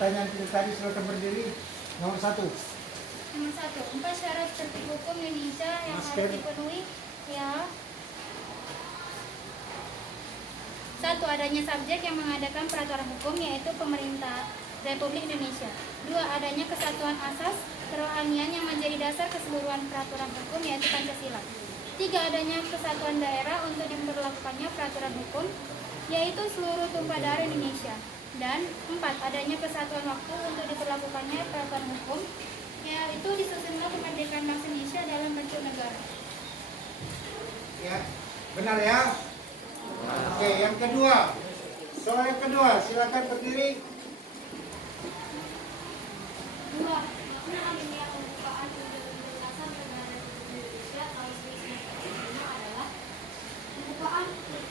pertanyaan kita tadi, silakan berdiri. Nomor 1. Nomor 1, 4 syarat tertib hukum Indonesia yang Masker. harus dipenuhi. Ya. 1. Adanya subjek yang mengadakan peraturan hukum, yaitu pemerintah Republik Indonesia. 2. Adanya kesatuan asas kerohanian yang menjadi dasar keseluruhan peraturan hukum, yaitu Pancasila. 3. Adanya kesatuan daerah untuk diberlakukannya peraturan hukum, yaitu seluruh tumpah darah Indonesia. Dan 4. Adanya kesatuan waktu untuk diberlakukannya peraturan hukum, yaitu disusunlah kemerdekaan bangsa Indonesia dalam bentuk negara. Ya, benar ya? Oke, yang kedua. Soal yang kedua, silakan berdiri. 2. Makna alinea pembukaan Undang-Undang Dasar Negara Republik Indonesia tahun 1945 adalah pembukaan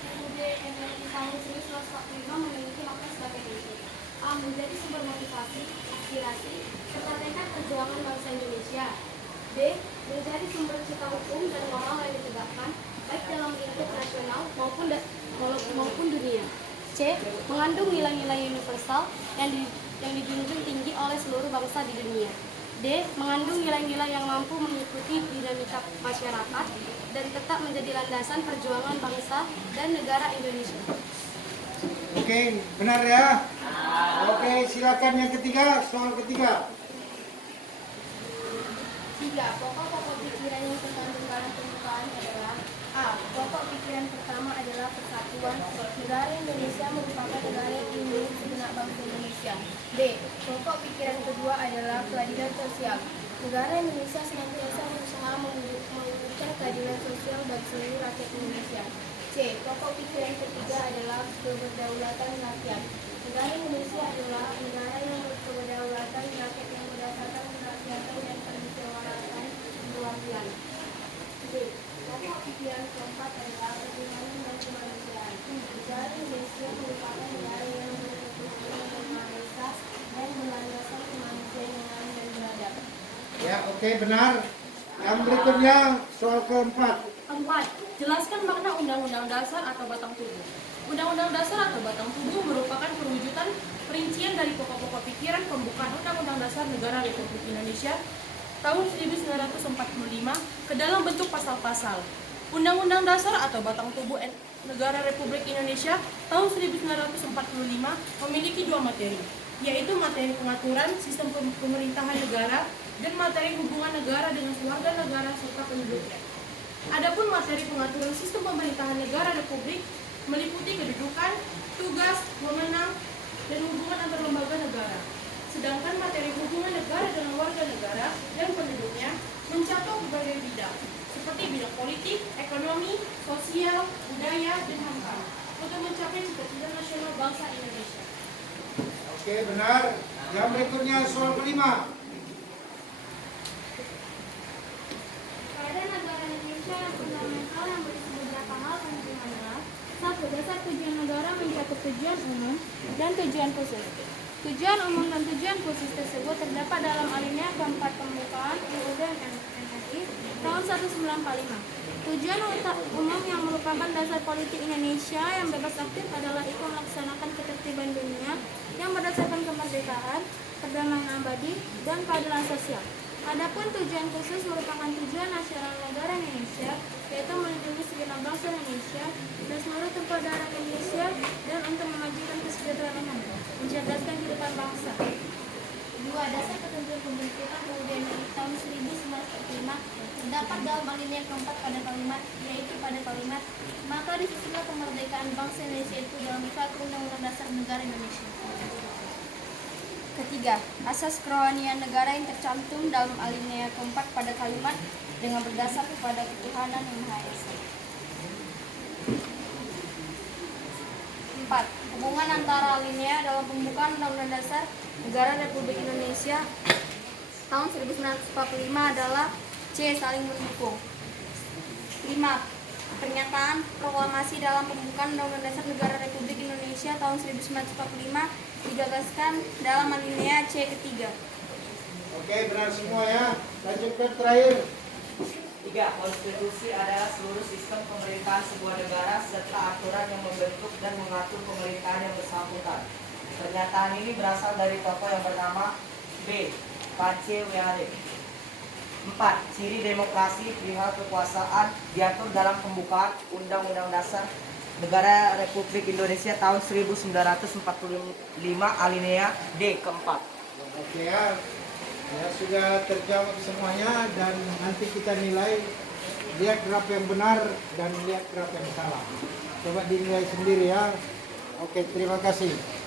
UUD RI tahun 1945 memiliki makna sebagai berikut. A. Menjadi sumber motivasi, aspirasi, serta tekad perjuangan bangsa Indonesia. B. Menjadi sumber cita hukum dan moral yang ditegakkan baik dalam lingkup nasional maupun dunia. C. Mengandung nilai-nilai universal yang dijunjung tinggi oleh seluruh bangsa di dunia. D. Mengandung nilai-nilai yang mampu mengikuti dinamika masyarakat dan tetap menjadi landasan perjuangan bangsa dan negara Indonesia. Oke, benar ya? Oke, silakan yang ketiga, soal ketiga. 3. Pokok-pokok pikiran yang terkandung dalam pembukaan adalah: A. Pokok pikiran pertama adalah persatuan. Negara Indonesia merupakan negara yang induk segenap bangsa Indonesia. B. Pokok pikiran kedua adalah keadilan sosial. Negara Indonesia senantiasa berusaha mewujudkan keadilan sosial bagi seluruh rakyat Indonesia. C. Pokok pikiran ketiga adalah kedaulatan rakyat. Negara Indonesia adalah negara yang berkedaulatan rakyat yang berdasarkan kerakyatan dan permusyawaratan perwakilan. D. Pokok pikiran keempat adalah perlindungan dan kemanusiaan. Negara Indonesia merupakan negara yang berketuhanan yang Maha Esa dan berlandaskan kemanusiaan yang adil dan beradab. Ya, oke, benar. Yang berikutnya, soal keempat. 4. Jelaskan makna Undang-Undang Dasar atau Batang Tubuh. Undang-Undang Dasar atau Batang Tubuh merupakan perwujudan perincian dari pokok-pokok pikiran pembukaan Undang-Undang Dasar Negara Republik Indonesia tahun 1945 ke dalam bentuk pasal-pasal. Undang-Undang Dasar atau Batang Tubuh Negara Republik Indonesia tahun 1945 memiliki 2 materi, yaitu materi pengaturan sistem pemerintahan negara dan materi hubungan negara dengan warga negara serta penduduknya. Adapun materi pengaturan sistem pemerintahan negara Republik meliputi kedudukan, tugas, wewenang, dan hubungan antar lembaga negara. Sedangkan materi hubungan negara dengan warga negara dan penduduknya mencakup berbagai bidang, seperti bidang politik, ekonomi, sosial, budaya, dan HAM untuk mencapai cita-cita nasional bangsa Indonesia. Oke, benar. Yang berikutnya, soal kelima. Pada negara Indonesia fundamental yang berisi beberapa hal penting adalah: 1. Dasar tujuan negara mencakup tujuan umum dan tujuan khusus. Tujuan umum dan tujuan khusus tersebut terdapat dalam alinea keempat pembukaan UUD NRI tahun 1945. Tujuan umum yang merupakan dasar politik Indonesia yang bebas aktif adalah ikut melaksanakan ketertiban dunia yang berdasarkan kemerdekaan, perdamaian abadi, dan keadilan sosial. Adapun tujuan khusus merupakan tujuan nasional negara Indonesia, yaitu melindungi segenap bangsa Indonesia dan seluruh tumpah darah Indonesia dan untuk memajukan kesejahteraan umum, mencerdaskan kehidupan bangsa. 2. Dasar ketentuan pembentukan UUD NRI tahun 1945 terdapat dalam alinea keempat pada kalimat, yaitu pada kalimat: maka disusunlah kemerdekaan bangsa Indonesia itu dalam suatu Undang-Undang Dasar Negara Indonesia. Ketiga, asas kerohanian negara yang tercantum dalam alinea keempat pada kalimat dengan berdasar kepada ketuhanan yang Maha Esa. 4. Hubungan antara alinea dalam pembukaan Undang-Undang Dasar Negara Republik Indonesia tahun 1945 adalah: C. Saling mendukung. 5. Pernyataan proklamasi dalam pembukaan Undang-Undang Dasar Negara Republik Indonesia tahun 1945 digagaskan dalam alinea C ketiga. Oke, benar semua ya. Lanjutkan terakhir. 3. Konstitusi adalah seluruh sistem pemerintahan sebuah negara serta aturan yang membentuk dan mengatur pemerintahan yang bersangkutan. Pernyataan ini berasal dari tokoh yang bernama B. Pace Weare. 4. Ciri demokrasi perihal kekuasaan diatur dalam pembukaan Undang-Undang Dasar Negara Republik Indonesia tahun 1945 alinea D keempat. Oke ya. Ya sudah terjawab semuanya dan nanti kita nilai, lihat draft yang benar dan lihat draft yang salah. Coba dinilai sendiri ya. Oke, terima kasih.